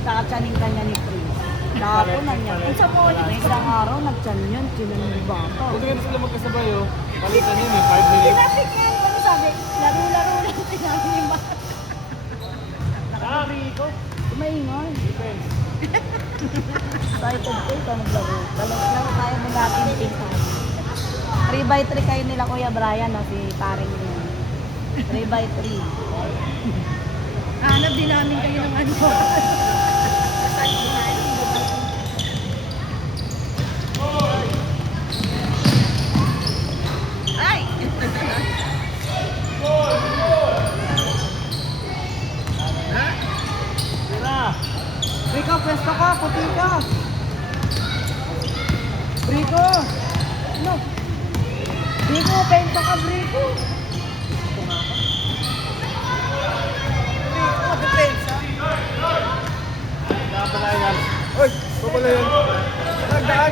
Nakatsaning kanya ni Chris. Dapo na niya. Kung sa po, isang araw, nagtsanin yun, tinan yung bata. Kung ganun sila magkasabay, oh. Palitan yun, 5 minutes. Sinabi niya, ano sabi? Laro-laro lang, sinabi niya ba? Nakakari ko. Maingay. Defense. Excited ko ito maglaro. Laro tayo mo natin tingin. 3x3 kayo nila Kuya Brian, no? Si paring yun. 3x3. Hanap din namin kayo ng ano. Ay! Tira. Rico, pwesto ka, puti ka. Rico! Ano? Rico, penta ka, Rico. Rico, depensa. Nakapalayan. Uy! Papalayan. Nagdaan.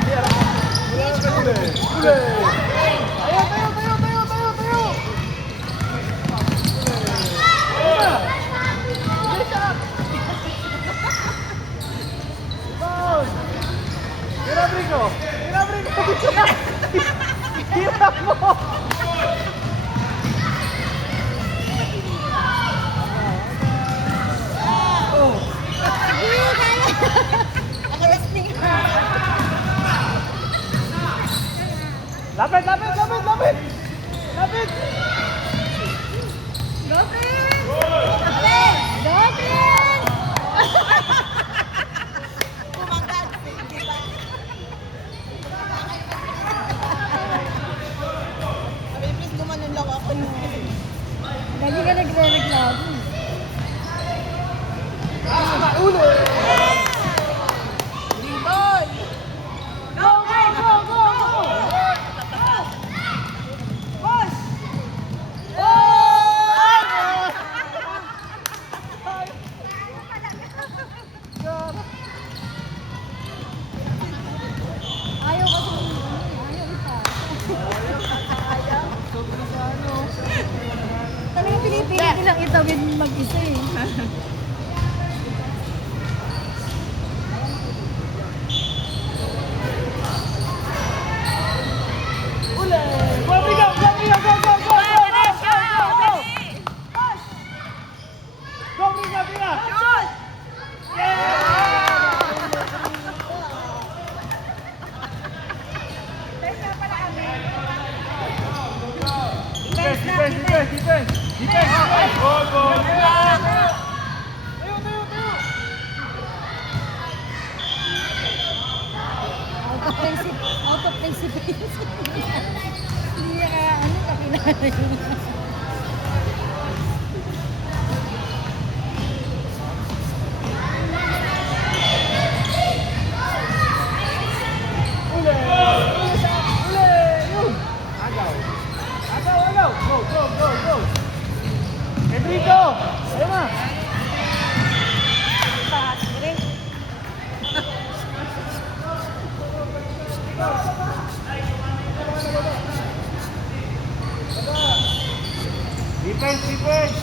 Hindi, alam ko. Wala ka uli. Uli! Tayo, tayo, tayo, tayo, tayo, tayo! Down! Tira, Brico! Tira, Brico! Tira mo! Oh! Lapit, lapit, lapit, lapit! Lapit! Gopin! Gopin! Gopin! Please, gumanon lang ako. Lagi ka nagre-reklamo. Uli! Libon! Go, go, go, go, go! Push! Ayaw kasi ayaw isa. Ayaw? Talagang pinipilit nilang itawid mag-isa eh. Uli! Go, Brico! Go, Brico! Go, go, go! Go, go! Go, Brico! Tira! Defense, defense, defense, defense! Defense, defense! Go, go! Tayo, tayo, tayo! Out of principles. Hindi niya ano, kakilala yun. Uli! Uli! Yun! Agaw! Agaw, agaw! Go, go, go, go! Enrico! Ayun na! Defense, defense!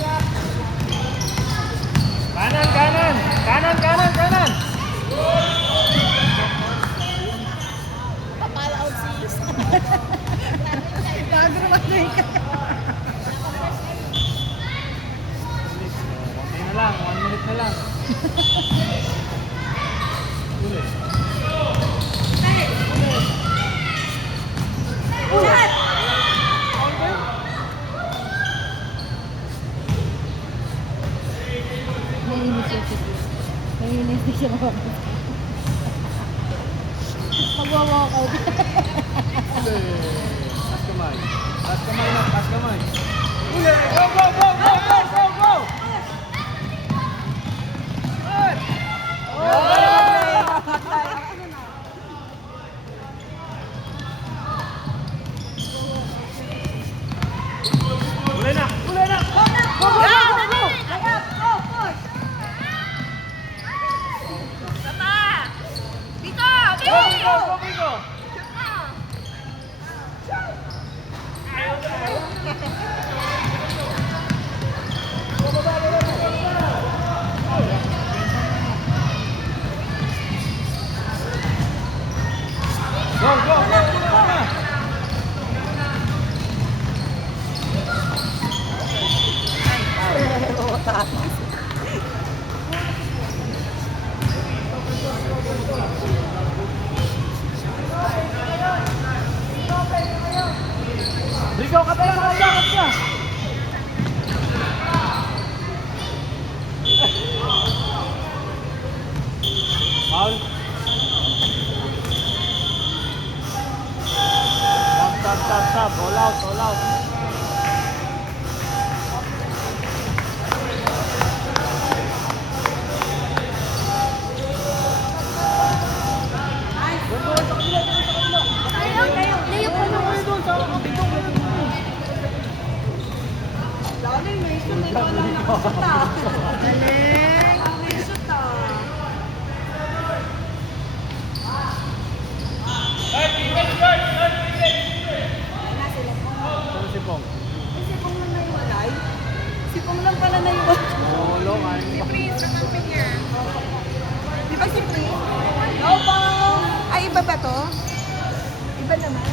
Kanan, kanan! Kanan, kanan, kanan! Papala out sis. Bago naman na ikaw. Konti na lang, 1 minute na lang. Uli. Shot! Naiinis siya siya. Naiinis din siya mga magwawalkout. Uli. Pas kamay. Pas kamay na, pas kamay. Uli. Go, go, go, go, go, go, go! Uli na! Uli na! Go, go, go, go, go! Layup, go, push! Tama! Dito! Go, go, go, go! patatas. Rico, kapala na kayo, kapala! Foul. Stop. All out. Layo po naman doon sa Lalim, may shoot na ito lang nakashoot ah. Galing. May shoot ah. Sino si Pong? Si Pong lang na iwalay. Si Pong lang pala na iwalay. Lolo, Si Prince ang kampi niya. Di ba si Prince? No, Pong! Ay, iba ba to? Iba naman.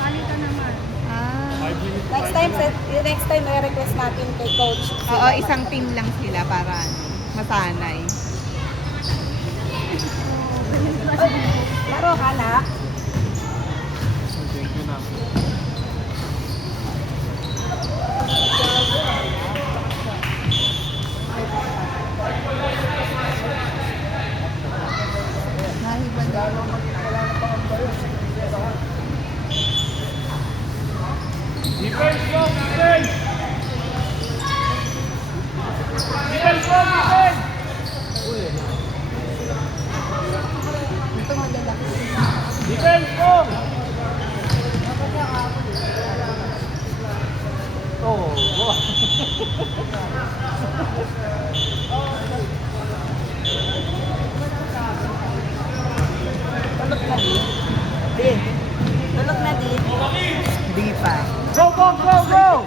Palitan naman. Ah. 5 minutes. Next time i-request natin kay coach. Oo, isang team lang sila para masanay. Laro ka na. Thank you na. Defense, go! Defense! Defense, go! Defense! Ito malalaki. Defense, go! Oh, go! Tulog na din. Tulog na din. Di pa. Go, go, go, go!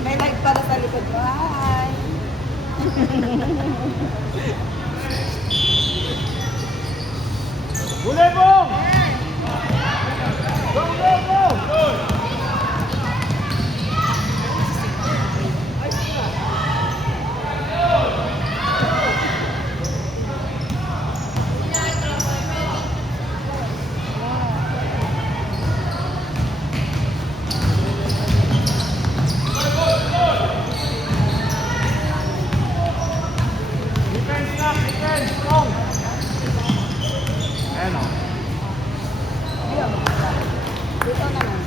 May light para sa likod mo. Hi! Huli mo! Go, go, go! Defense na, defense, strong! Ayan o. Dito naman.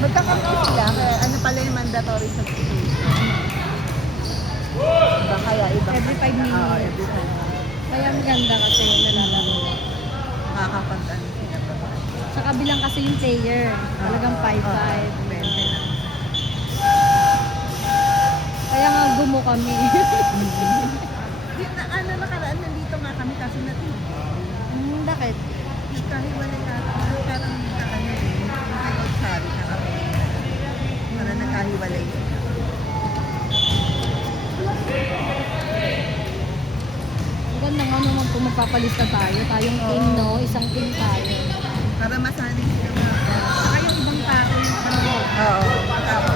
Magkakampi sila, kaya ano pala yung mandatory substitution? Iba kaya iba. Every 5 minutes. Oo, every 5 minutes. Kaya maganda kasi nalalaro. Makakapag-ano sila pa ba? Sa kabilang kasi yung player. Talagang 5-5. Depende na. Kaya nga gumo kami. Yung ano nakaraan, nandito nga kami kasi natin. Bakit? Kahit wala yata. Parang ano eh. Yung sabi na kami. Parang nagkahiwalay. Maganda nga naman kung magpapalista tayo. Tayong team, no? Isang team tayo. Para masali sila. Saka yung ibang tao yung ano. Oo. Tama.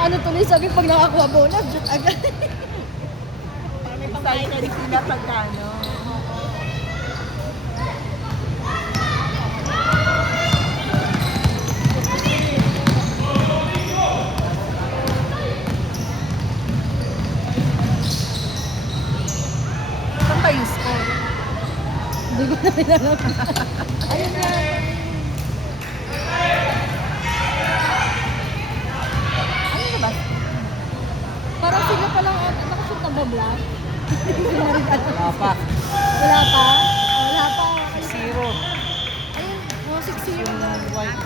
ano tuloy sabi pag nakakuha bonus, agad. Excited sila pagkano. Saan ba yung score? Hindi ko na pinanap. Ayun na. Ano na ba? Parang sila pa lang nakashoot na ba vlog? Hindi ko na rin alam. Wala pa. Wala pa? Wala pa. Zero. Ayun, 6-0 Yung na. white.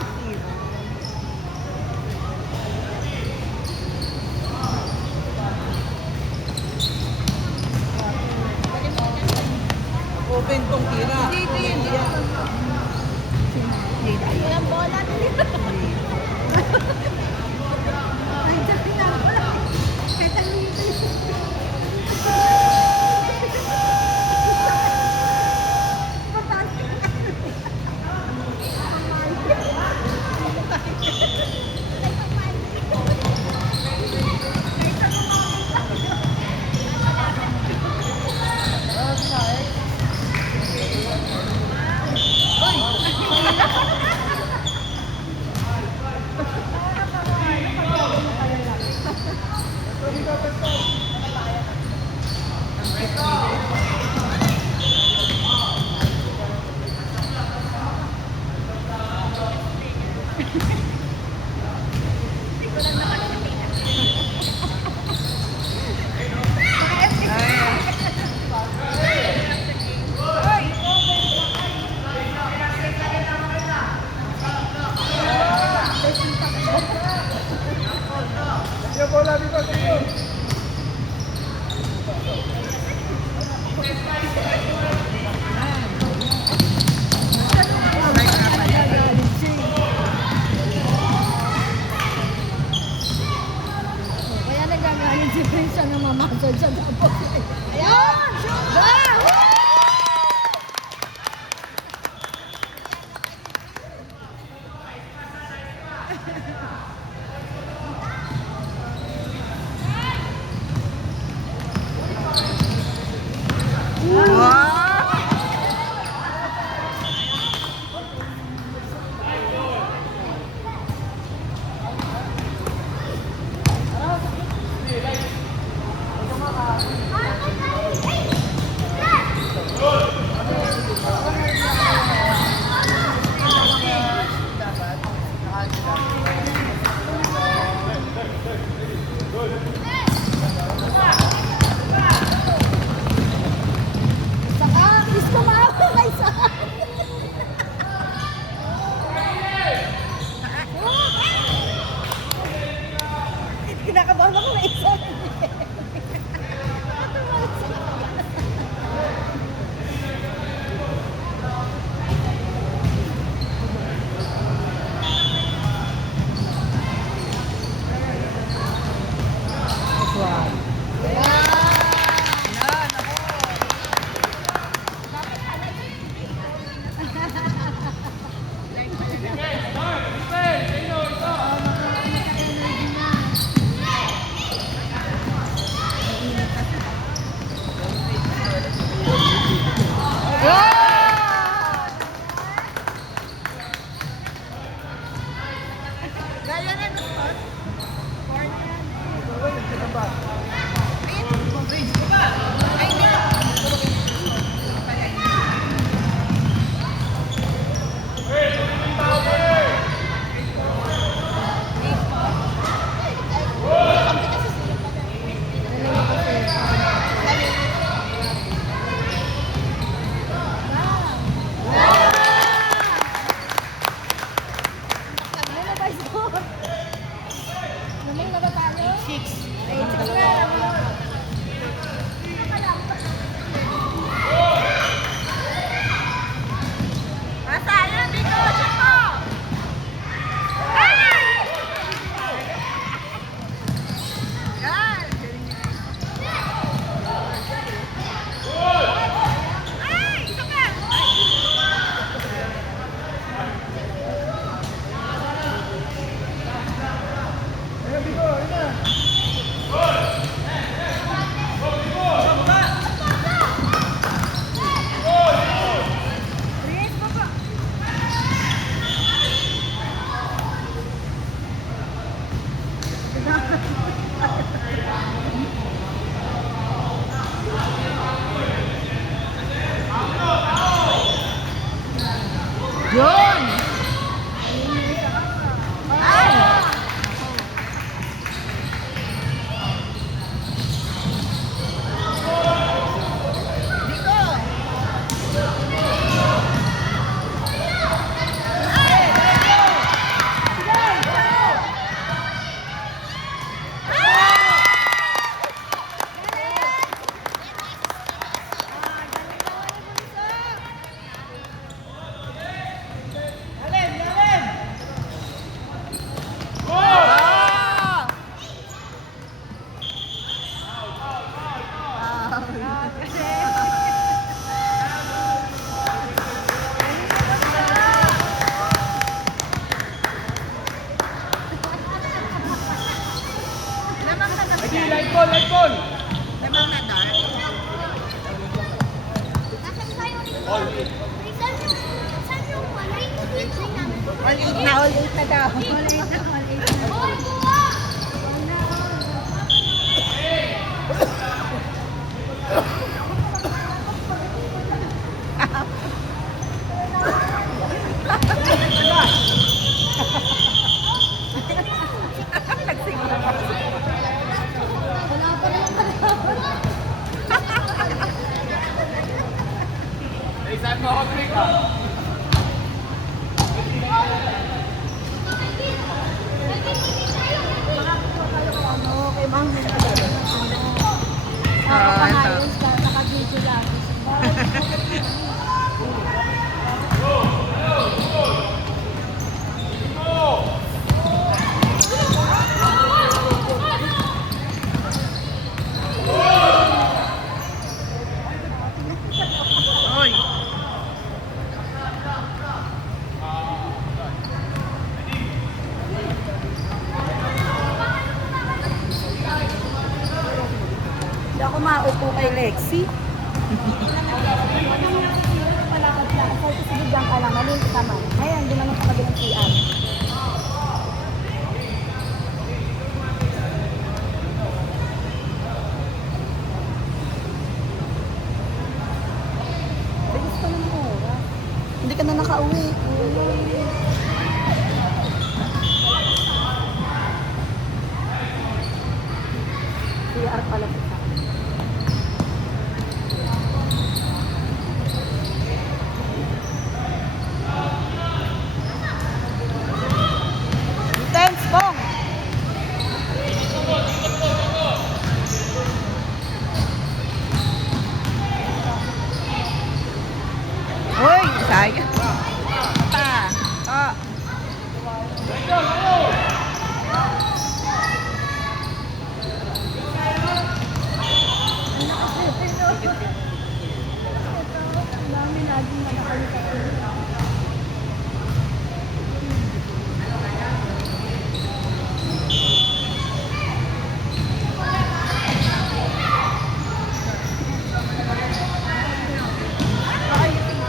Open tong tira. Hindi yan. Walang bola. Ay, sabi na ako. Kahit ang liit. Yung bola dito, dito. Kaya nagagaling si Prince na mamasal sa dapat. Ayun! Shoot! Saka, is kumawa kay Saka. Kinakabahan ako na isa. Gaya na ng score. Ano na ba yung score? Namang na ba tayo? 8-6 na. Masaya, Biko! Shoot mo! Yan! Ay! Isa pa! Ayan, Biko, ayun na. Yun! Ay! Lagi, light ball, light ball! Lamang na dark. All eight na, all eight na daw. All eight na, all eight na. Saan mo ako, Trick? Ano, kay Mang Ah, ito. naka-video lang. Oy. Hindi ako maupo kay Lexi. Palakad lang. Kasi sinigyan ka lang. Maliit naman. Ayan, doon naman sa kabilang CR. Bilis pa ng oras. Hindi ka na nakauwi. CR pala kita. Thanks, Bong! Uy, sayang. Pa. Oh.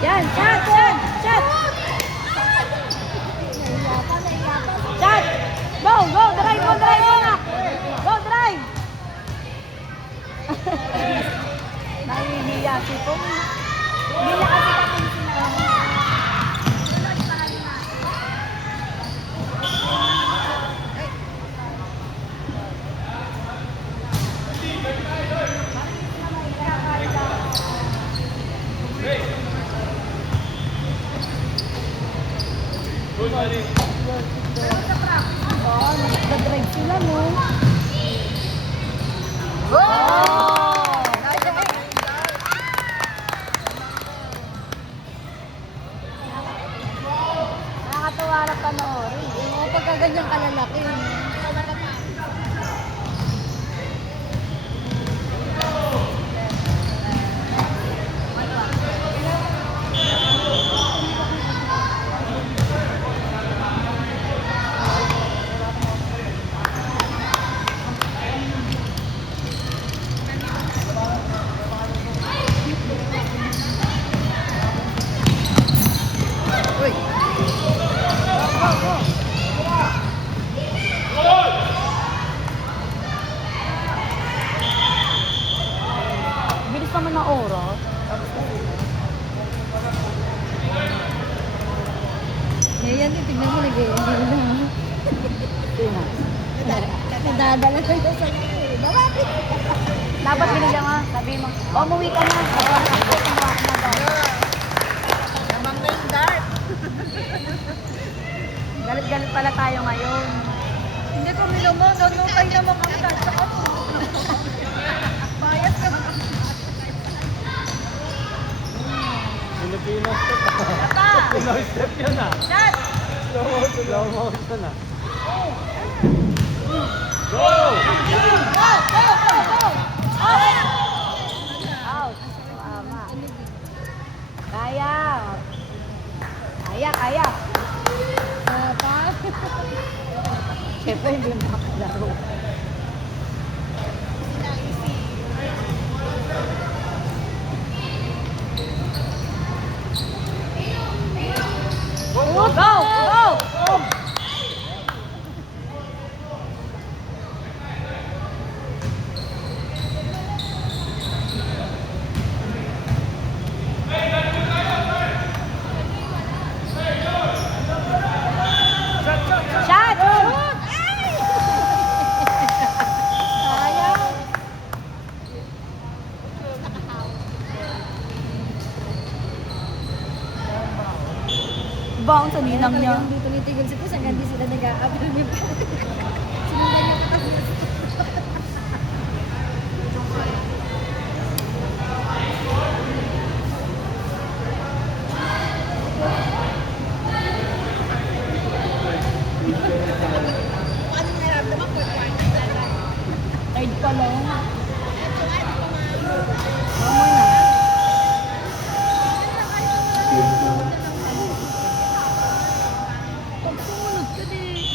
Yan, chat, chat, chat! Chat! Go, go, drive, go, drive, muna! Go, drive! Nahihiya si Pong. Hindi na kasi kapag sinabi. Oo, nag-drive sila, no? Oh! Nakakatuwa na panoorin. Oo, pagka ganyan kalalaki. Uy. Nadadala na ito sa iyo. Bakit? Dapat binigyan ka. Sabi mo, umuwi ka na. Kumuha ka na daw. Namang na yung dart. Galit-galit pala tayo ngayon. Hindi ko mo, nunutay naman kami dahil sa ako. Bayas ka naman. Filipino step. Pinoy step yun ah. Dad! Slow motion ah. Go! Go! Go! Go! Out! Tama. Kaya! Kaya! Siyempre, hindi mo makakalaro. Go! Go! Shot! Shoot! Sayang. Bounce sa ninang niya. Hindi tumitigil si Kus hanggang di sila nag-aabal niya pa. Sinundan niya katapos. Paano nararamdaman ko? Third pa lang. Pag sumunod ka di.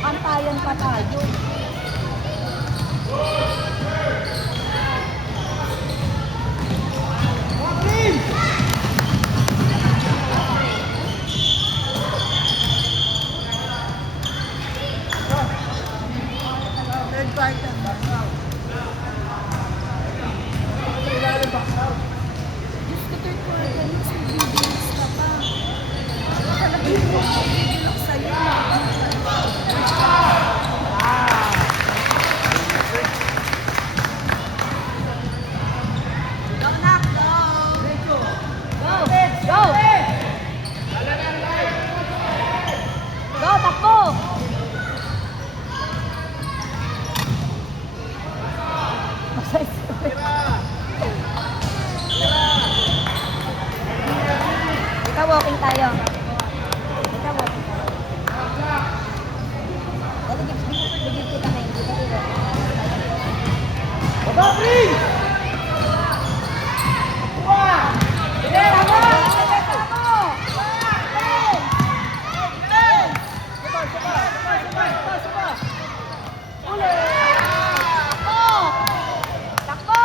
Antayan pa tayo. Third quarter. Diyos ko, third quarter. Mas nagbibilis ka pa. Talagang nagbibilis sa'yo. Go! Go, takbo! Ikaw walking tayo. Ikaw walking tayo. Dali, bigyan kita na hindi ka dito. Baba, Pring! Sige, tama! Tama! Uli! Takbo! Takbo!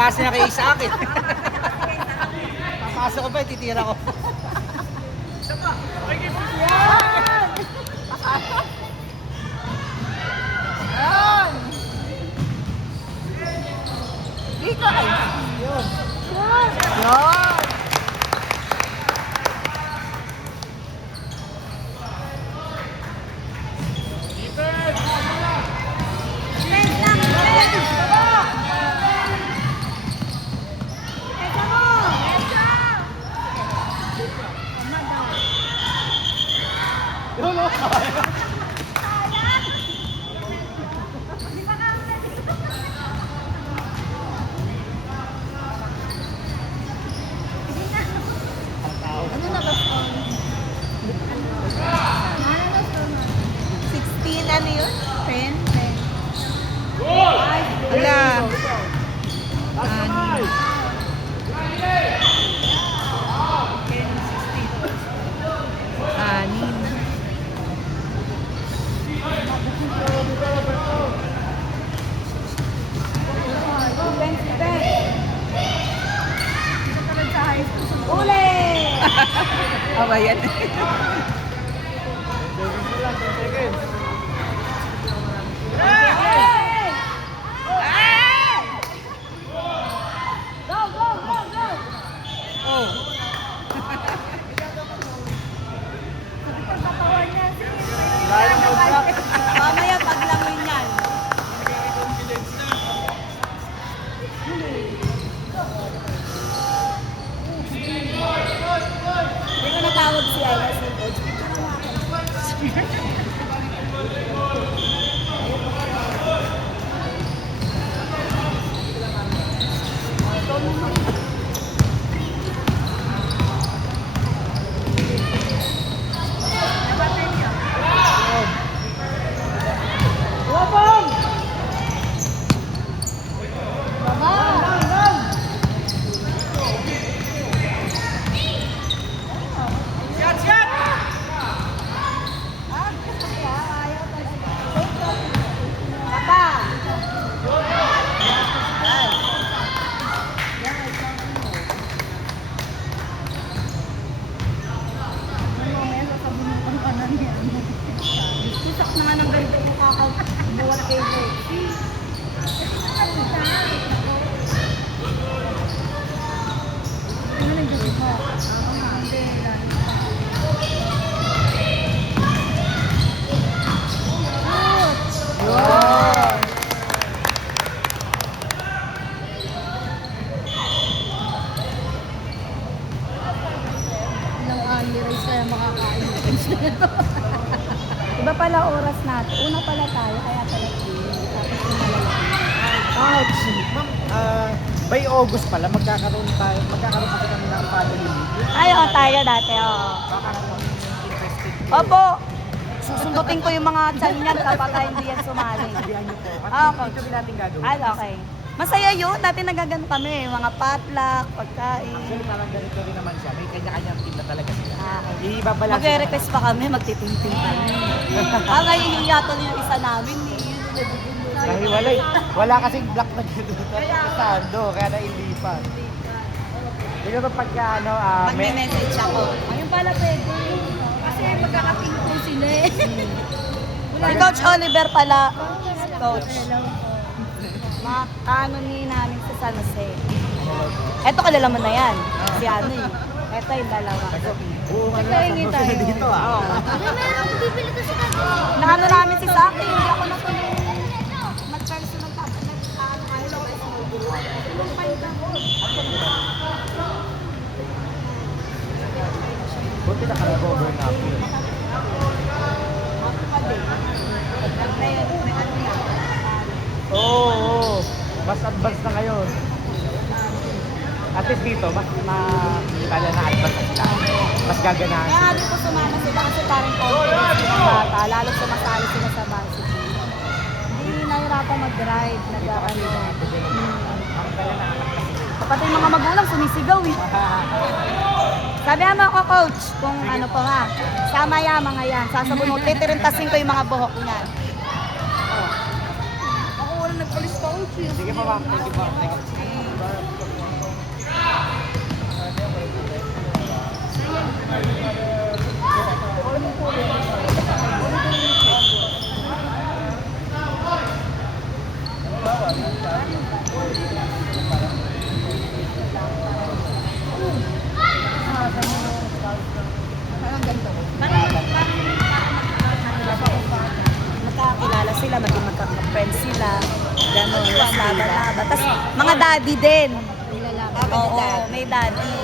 Papasa na kayo sa akin. Papasok ko ba, titira ko. Yan! Dito ay. Yun. Yan! Yun, oh. Ano na ba? 16, ano yun? 10? 10. Wala. Anim. Uli! Aba yan. 10 lang, 10 seconds. Go, go, go, go! Oh. Dahil ang contract. Mamaya paglangoy niyan. Hindi ko natawag si Ayla si Coach. Wabong! Baba! Baba! Isak na nga ng ganito kung kakabuhat kayo. Ano na yung mo? Hindi, ilang only rice kaya makakain ng rice na ito. Iba pala oras natin. Una pala tayo, kaya pala tapos yung malalaki. Ouch! Ma'am, by August pala, magkakaroon kasi kami ng family meeting. Ay, oo, tayo dati, oo. Baka naman interested. Opo, susundutin ko yung mga chan niyan kapag hindi yan sumali. Sabihan niyo po. At Okay. dito din natin gagawin. Ay, okay. Masaya yun. Dati nagagano kami. Mga potluck, pagkain. Actually, parang ganito rin naman siya. May kanya-kanyang team na talaga sila. Okay. Iiba pala Mag-request pa kami, magtitinting kami. Ngayon yung yato yung isa namin. Dahil wala kasing block na gano'n. Sando, kaya nailipan. Siguro pagka Magme-message ako. Ayun pala pwede. Kasi magkakapinto sila eh. Si Coach Oliver pala. Coach. Mga kanoni namin sa San Jose. Eto kilala mo na yan. Si ano eh. Eto yung dalawa. Oo, ano Nagkahingi na, tayo. dito ah. Oo. Naano namin si Saki, hindi ako natuloy. Mag-personal tapos nag-ano kayo sa Buti na ka-cover na ako yun. Oo. Mas advanced na ngayon. At least dito, mas makikala na advance na sila. Mas gaganahan Kaya nga sila. dito sumama sila kasi parang confidence ng bata, lalo sumasali sila sa varsity. Hindi nahirapan mag-drive, nag-ano. Kapag yung mga magulang sumisigaw eh. Sabi mo ako, coach, kung ano pa nga, sama yan mga yan. Sasabunod, titirintasin ko yung mga buhok niyan. Ako wala nagpalis pa ako Sige po ma'am. Thank you po. Thank you. Magkakilala sila, maging magkaka-friends sila. Ganon, tapos laba-laba. Tapos mga daddy din. Oo, may daddy.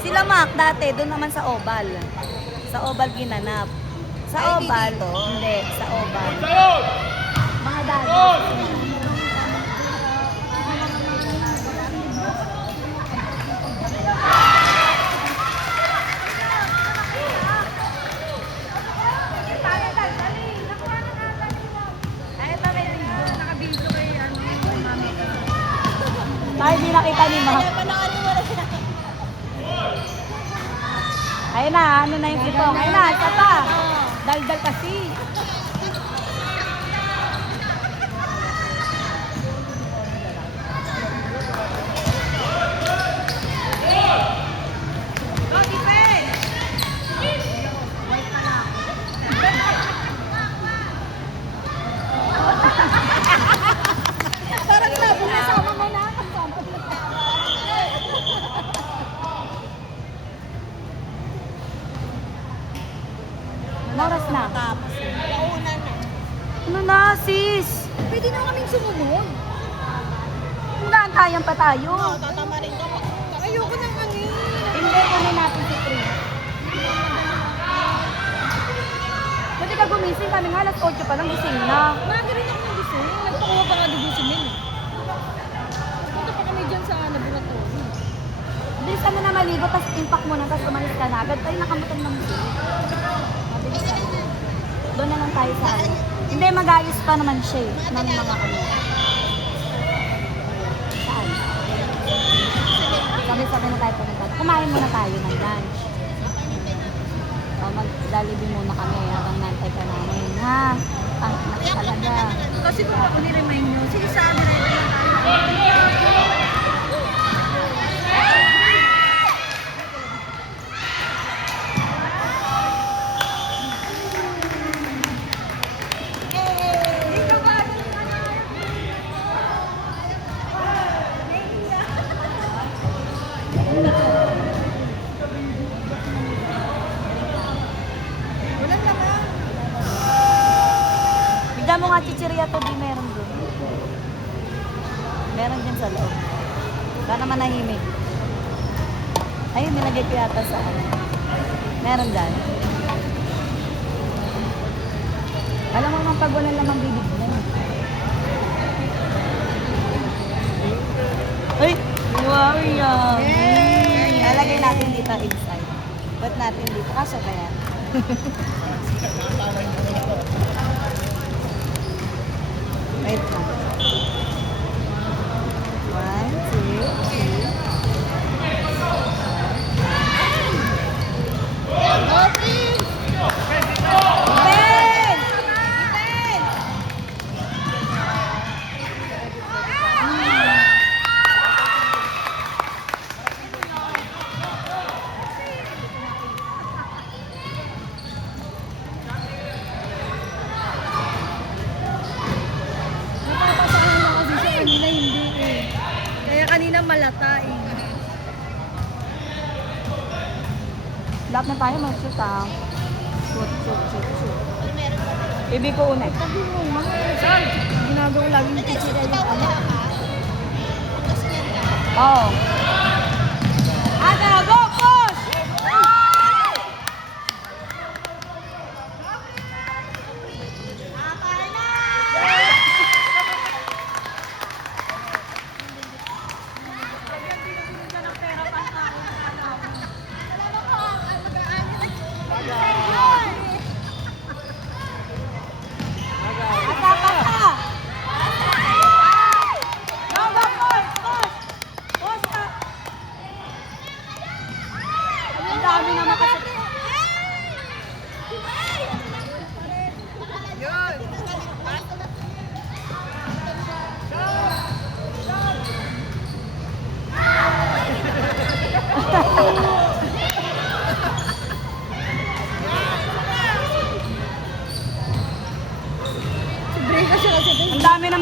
Sila Mac dati, doon naman sa Oval. Sa Oval ginanap. Sa Oval, hindi, sa Oval. Mga daddy. Ay, hindi nakita ni Mac. Ayun na, ano na yung sitong. Ayun na, isa pa. Daldal kasi. Parang labo na sama mo na. Oras na. Ano na, sis? Pwede na kaming sumunod. Naantayan pa tayo. Tatama rin ka. Ayoko nang angin. Hindi, kunin natin si Pri. Pwede ka gumising kami nga, alas 8 pa lang gising na. Maaga rin ako nagising. Nagpakuha pa nga nagising yun. Punta pa kami dyan sa laboratory. Bilis ka na maligo, tapos impact mo na, tapos umalis ka na agad. Ay, nakamutan ng musik. Mabilis ka. Doon na lang tayo sa ano. Hindi, mag-ayos pa naman siya eh. Ng mga ano. Saan? Sabi-sabi na tayo pumunta. Kumain muna tayo ng lunch. O, mag-Jollibee muna kami habang nantay ka namin. Ha? Ang talaga. Kasi kung ako ni-remind nyo, sige sa amin na tayo. Bigyan mo nga chichirya to, di meron doon. Meron dyan sa loob. Baka naman nahimik. Ayun, nilagay ko yata sa ano. Meron dyan. Alam mo naman pag walang lamang bibig mo. Ay! Wow, yummy! Lalagay natin dito inside. Ba't natin dito? Kaso kaya? Wait lang. 1, 2, 3. Malata eh. Lahat na tayo mag-shoot ah. Shoot. Ibig ko una. Sabi mo, saan? Ginagawa laging chichira yung ano. Oo. Aga, go, push!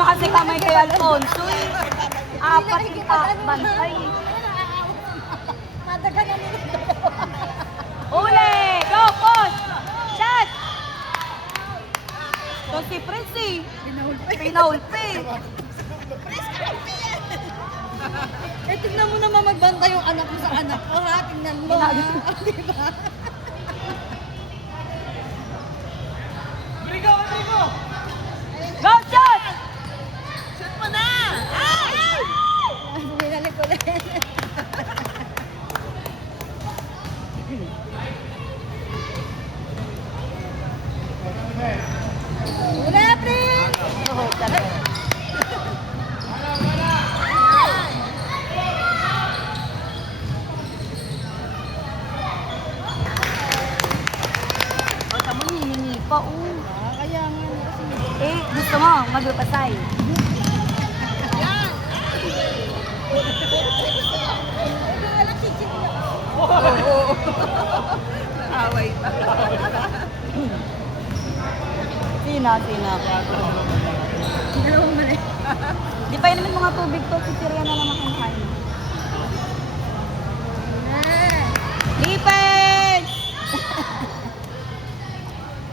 mo kasi kamay kay Alfonso eh. Apat yung bantay. Matagal na nila. Uli! Go, coach! Shot! Ito si Prince eh. Pinahulpi. Eh, tignan mo naman magbanta yung anak mo sa anak ko, ha? Tignan mo, ha? Diba? Go, shot! Shoot mo na! Binalik ulit. Wala, Prince! Oo, talaga. Basta mo hihingi pa, oh. Kaya nga, kasi Eh, gusto mo, maglupasay. Away pa. Sina. dalawang mali. Di pa naman mga tubig to, sisiriya na naman kung kain. Defense!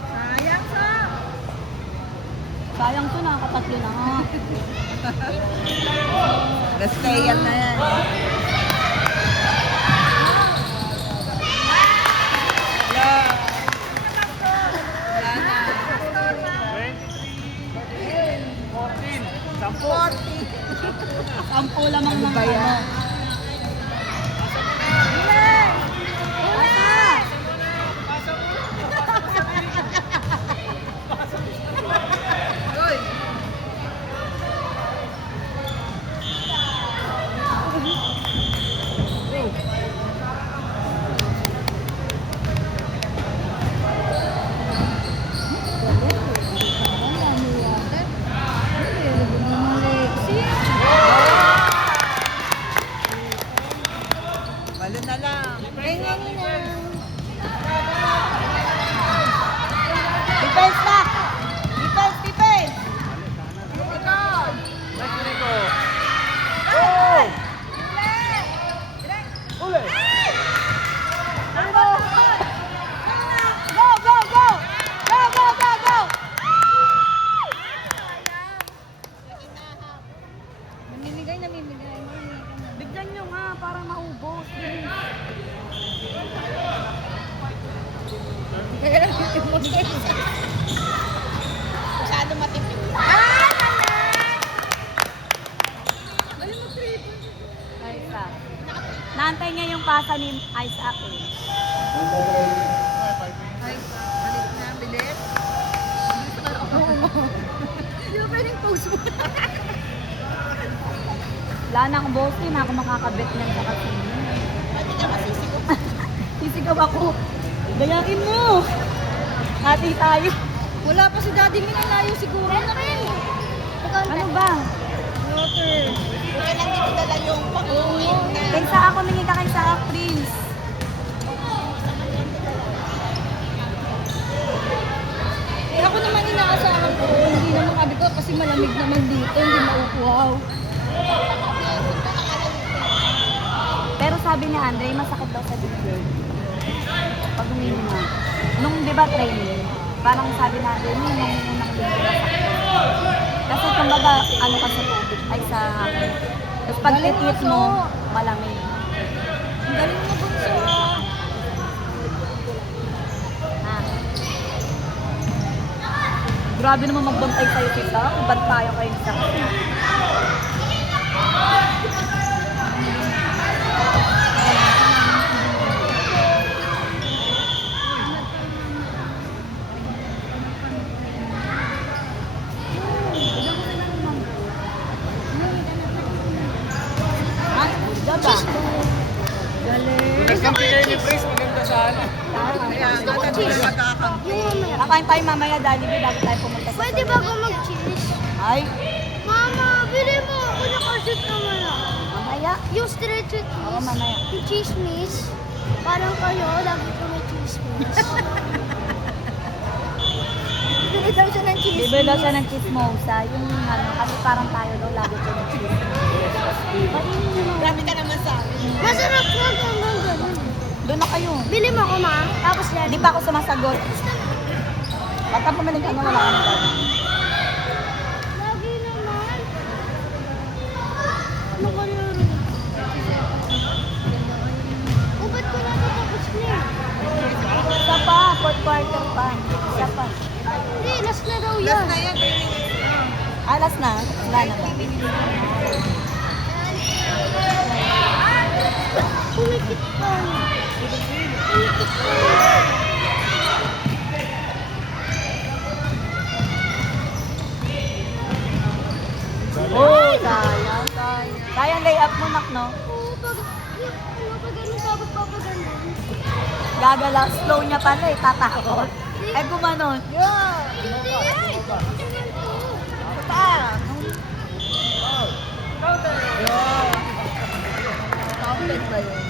Sayang sa! Sayang to, nakakatatlo na nga. Gastayan na yan. Wala na. 10 lamang ng Ano ba yan? Uy! Balo na lang. Defense na! Defense! Uli! Go! Namimigay. Bigyan nyo nga para maubos. Masyado matipid. Isaac. Naantay niya yung pasa ni Isaac eh. Ay, balik na. Bilis. Di ba pwedeng post mo? Wala na akong boss din, ako makakabit niyan sa kasino. Sisigaw ako. Gayakin mo! Hati tayo. Wala pa si Daddy Min, ang layo siguro na rin. Ano ba? Water. Kaya lang dito dala yung pag-uwi. Kaysa ako nanging ka kaysa Prince. Eh ako naman inaasahan ko, hindi naman sabi ko kasi malamig naman dito, hindi maupuhaw. Pero sabi ni Andre, masakit daw sa dito. Pag humihinga. Nung di ba training, parang sabi na Andre, nung unang linggo masakit. Kasi kumbaga, ano ka sa tubig, ay sa hangin. Tapos pag Galing mo, titip mo, malamig. Ang galing mo bunso. Ha? Grabe naman magbantay sa'yo, tita. Bantayan kayo sa ba? Galing. Nagkampi kayo ni Pris, maganda sana. Kaya nga kami magkakampi. Kakain tayo mamaya, Daddy B, bago tayo pumunta sa Pwede ba ako mag-cheese? Ay, Mama, bili mo ako ng kasut naman ah. mamaya. Yung straight with Oo, mamaya. yung chismis. Parang kayo, lagi ko may chismis. Bili daw siya ng Bibili daw siya ng chismosa. Yung ano, kasi parang tayo daw lagi siya ng chismosa. Grabe ka naman sa akin. Masarap nga ganun. Doon na kayo. Bili mo ako, ma. Tapos yan. Hindi pa ako sumasagot. Baka pumaling ka na wala ka na tayo. Lagi naman. Ano ka yun? O, ba't ko natatapos na? Isa pa, fourth quarter pa. Isa pa. Hindi, last na daw yan. Last na yan. Alas na. Wala na ba? Kumikit pa. Kumikit pa. Oh, sayang. Sayang lay up mo, nak, no? Oo, pag ganun tapos papagano'n. Gagala, slow niya pala eh, tatakot. Ay, gumanon. Hindi yan. Pa! Counted ba yun?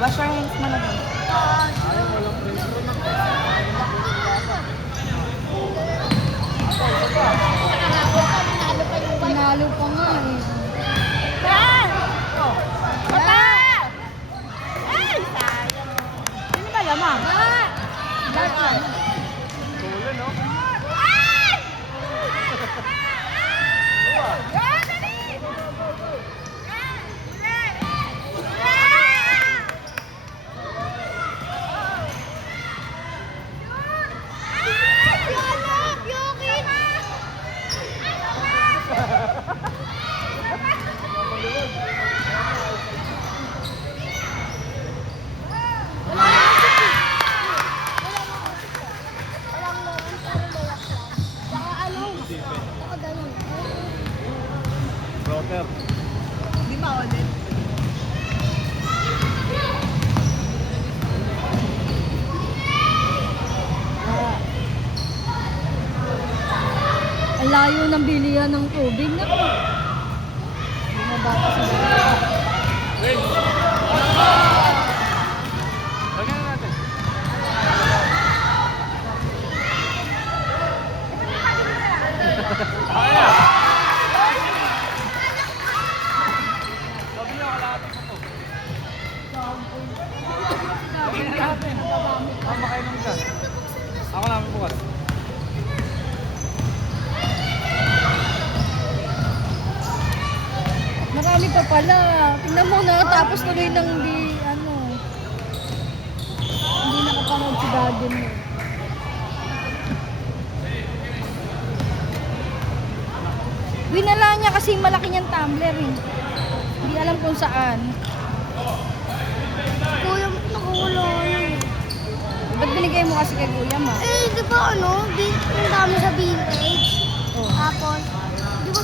Wash your hands mo na doon. Panalo pa nga eh. Sino ba lamang? Broker. Hindi maulit. Ang layo ng bilihan ng tubig na po. Bumaba pa sa Lagyan na natin. Okay na. Sabi niyo, kalahati ko to. Lagyan na natin. Tama kayo ng isa. Ako namin bukas. Marami pa pala. Tingnan mo na, tapos tuloy ng hindi, ano, hindi nakapanood si daddy mo. Winala niya kasi malaki niyang tumbler eh. Hindi alam kung saan. Kuya, nakawala yun. Ba't binigay mo kasi kay kuya ma? Eh, di ba ano, ang dami sa vintage. Oh. Tapos, di ba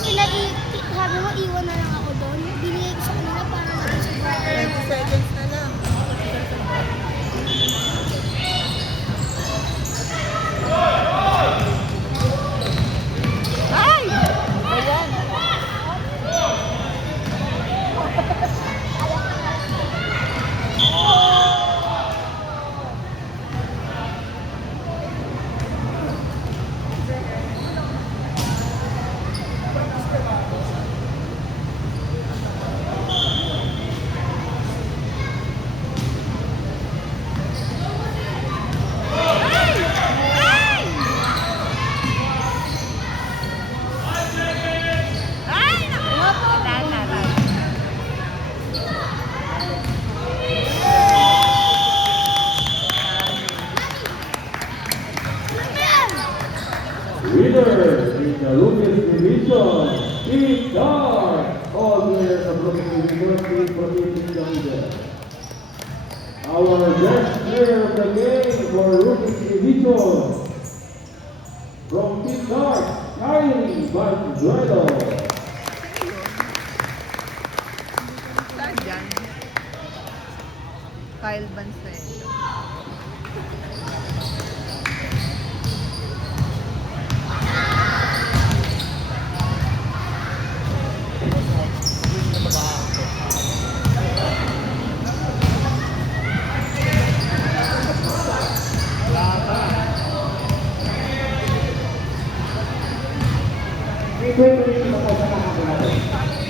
sabi mo, iwan na lang ako doon. Binigay ko sa kanila para mag-surprise. 20 seconds na lang. Winner in the Lucas Division, Pete Dark. All players of Lucas Division, please proceed to the leader. Our best player of the game for Lucas Division, from Pete Dark, Kylie Van Dreidel. Saan dyan? Kyle Bancelo. quickly, tapos na natin natin.